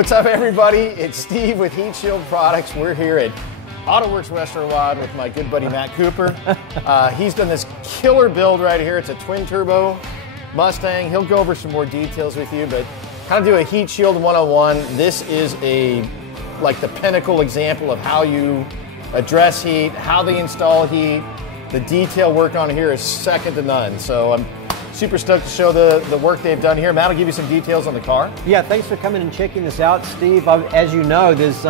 What's up, everybody? It's Steve with Heatshield Products. We're here at Autoworks restomod with my good buddy Matt Cooper. He's done this killer build right here. It's a twin turbo Mustang. He'll go over some more details with you, but kind of do a heat shield 101. This is like the pinnacle example of how you address heat, how they install heat. The detail work on here is second to none. So I'm super stoked to show the work they've done here. Matt will give you some details on the car. Yeah, thanks for coming and checking this out, Steve. As you know, there's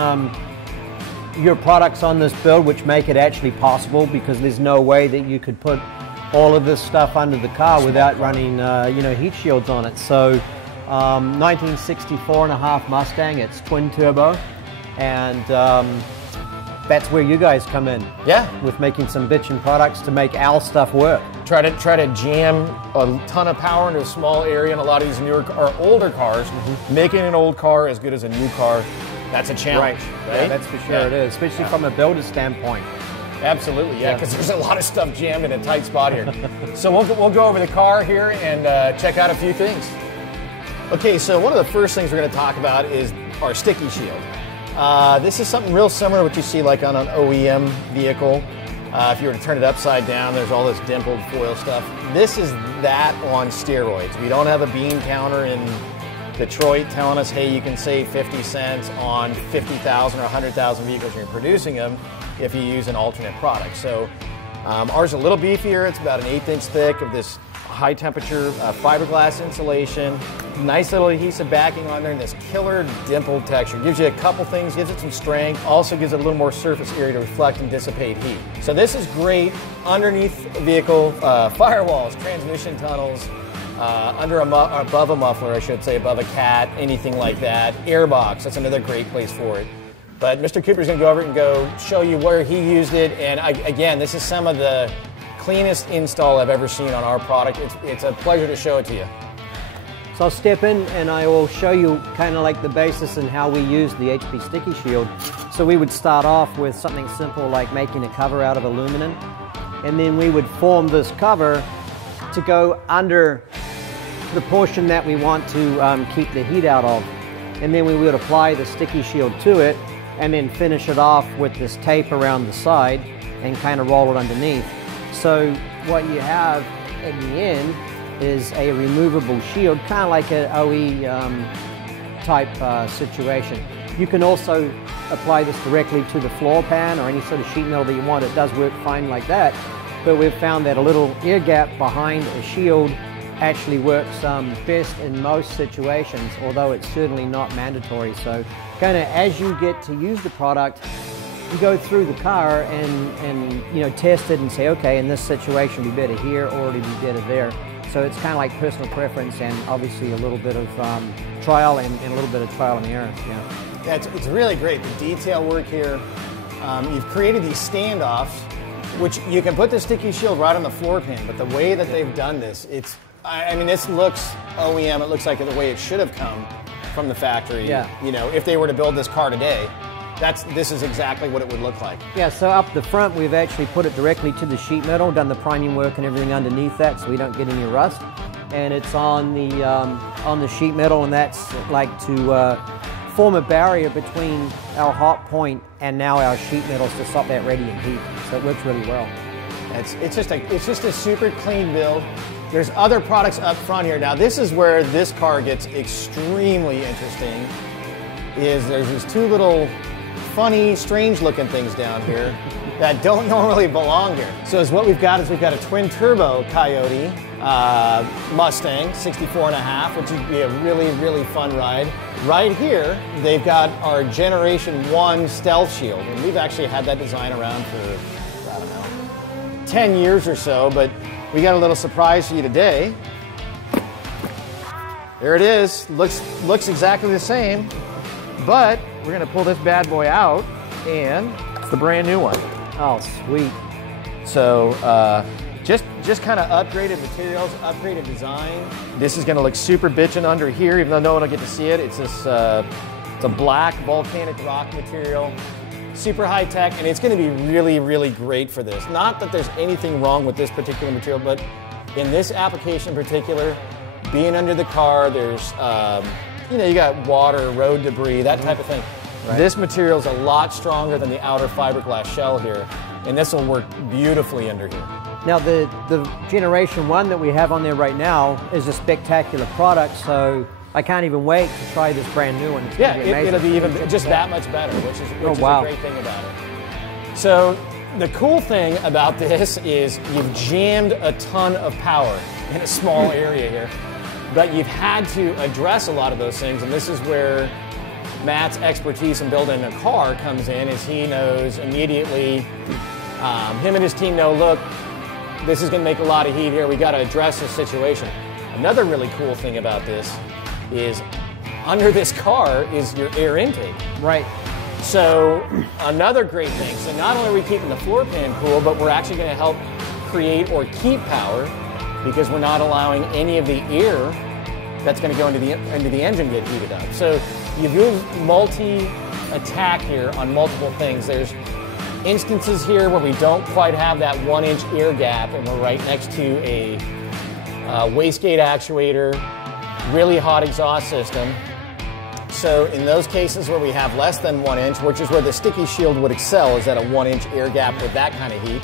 your products on this build which make it actually possible, because there's no way that you could put all of this stuff under the car without running heat shields on it. So 1964 and a half Mustang, it's twin turbo, and that's where you guys come in. Yeah. With making some bitchin' products to make our stuff work. Try to jam a ton of power into a small area in a lot of these newer or older cars. Making an old car as good as a new car, that's a challenge. Right? Yeah, that's for sure it is, especially from a builder standpoint. Absolutely, yeah, because there's a lot of stuff jammed in a tight spot here. So we'll go over the car here and check out a few things. Okay, so one of the first things we're going to talk about is our sticky shield. This is something real similar to what you see like on an OEM vehicle. If you were to turn it upside down, there's all this dimpled foil stuff. This is that on steroids. We don't have a bean counter in Detroit telling us, hey, you can save 50 cents on 50,000 or 100,000 vehicles when you're producing them if you use an alternate product. So ours is a little beefier. It's about an 1/8 inch thick of this high temperature fiberglass insulation. Nice little adhesive backing on there, and this killer dimpled texture. Gives you a couple things, gives it some strength, also gives it a little more surface area to reflect and dissipate heat. So this is great underneath the vehicle, firewalls, transmission tunnels, above a muffler, I should say, above a cat, anything like that. Airbox, that's another great place for it. But Mr. Cooper's gonna go over it and show you where he used it. And again, this is some of the cleanest install I've ever seen on our product. It's a pleasure to show it to you. So I'll step in and I will show you kind of like the basis and how we use the HP Sticky Shield. So we would start off with something simple like making a cover out of aluminum, and then we would form this cover to go under the portion that we want to keep the heat out of. And then we would apply the Sticky Shield to it and then finish it off with this tape around the side and kind of roll it underneath. So what you have in the end is a removable shield, kind of like an OE type situation. You can also apply this directly to the floor pan or any sort of sheet metal that you want. It does work fine like that, but we've found that a little air gap behind a shield actually works best in most situations, although it's certainly not mandatory. So kind of as you get to use the product, you go through the car and test it and say, okay, in this situation it'd be better here or it'd be better there. So it's kind of like personal preference and obviously a little bit of trial and a little bit of trial and error. Yeah, it's really great. The detail work here. You've created these standoffs, which you can put the sticky shield right on the floor pan, but the way that they've done this, I mean, this looks OEM. It looks like the way it should have come from the factory. Yeah. You know, if they were to build this car today, this is exactly what it would look like. Yeah, so up the front we've actually put it directly to the sheet metal, done the priming work and everything underneath that so we don't get any rust. And it's on the sheet metal, and that's like to form a barrier between our hot point and now our sheet metals to stop that radiant heat. So it works really well. It's just a super clean build. There's other products up front here. Now this is where this car gets extremely interesting. There's these two little funny, strange looking things down here that don't normally belong here. So what we've got we've got a twin turbo Coyote Mustang 64 and a half, which would be a really, really fun ride. Right here, they've got our Generation 1 Stealth Shield, and we've actually had that design around for, I don't know, 10 years or so, but we got a little surprise for you today. There it is. Looks exactly the same, but we're going to pull this bad boy out, and it's the brand new one. Oh, sweet. So just kind of upgraded materials, upgraded design. This is going to look super bitchin' under here, even though no one will get to see it. It's this, it's a black volcanic rock material, super high tech, and it's going to be really, really great for this. Not that there's anything wrong with this particular material, but in this application in particular, being under the car, there's you know, you got water, road debris, that type of thing. Right. This material is a lot stronger than the outer fiberglass shell here, and this will work beautifully under here. Now the Generation 1 that we have on there right now is a spectacular product, so I can't even wait to try this brand new one. It's Yeah, gonna be amazing. it'll be even just that much better, which is wow. a great thing about it. So the cool thing about this is you've jammed a ton of power in a small area here, but you've had to address a lot of those things, and this is where Matt's expertise in building a car comes in, is he knows immediately, him and his team know, look, this is going to make a lot of heat here, we got to address this situation. Another really cool thing about this is under this car is your air intake. Right. So another great thing, so not only are we keeping the floor pan cool, but we're actually going to help create or keep power because we're not allowing any of the air that's going to go into the engine get heated up. So you've used multi-attack here on multiple things. There's instances here where we don't quite have that 1-inch air gap and we're right next to a wastegate actuator, really hot exhaust system. So in those cases where we have less than 1 inch, which is where the sticky shield would excel, is at a 1-inch air gap with that kind of heat.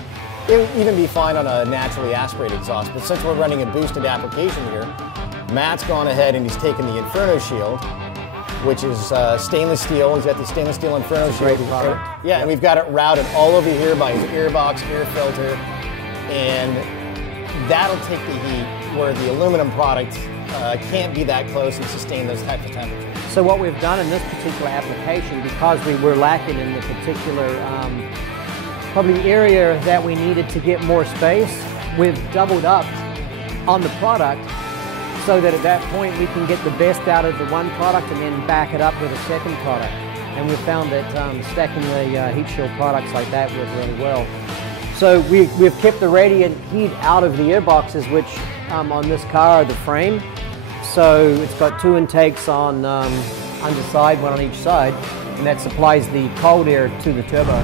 It would even be fine on a naturally aspirated exhaust, but since we're running a boosted application here, Matt's gone ahead and he's taken the Inferno shield, which is stainless steel. He's got the stainless steel Inferno shield. Great product. Yeah, and we've got it routed all over here by his air box, air filter, and that'll take the heat where the aluminum product can't be that close and sustain those types of temperatures. So what we've done in this particular application, because we were lacking in the particular probably area that we needed to get more space, we've doubled up on the product so that at that point we can get the best out of the one product and then back it up with a second product. And we've found that stacking the Heatshield products like that work really well. So we've kept the radiant heat out of the air boxes, which on this car are the frame. So it's got 2 intakes on underside, one on each side, and that supplies the cold air to the turbo.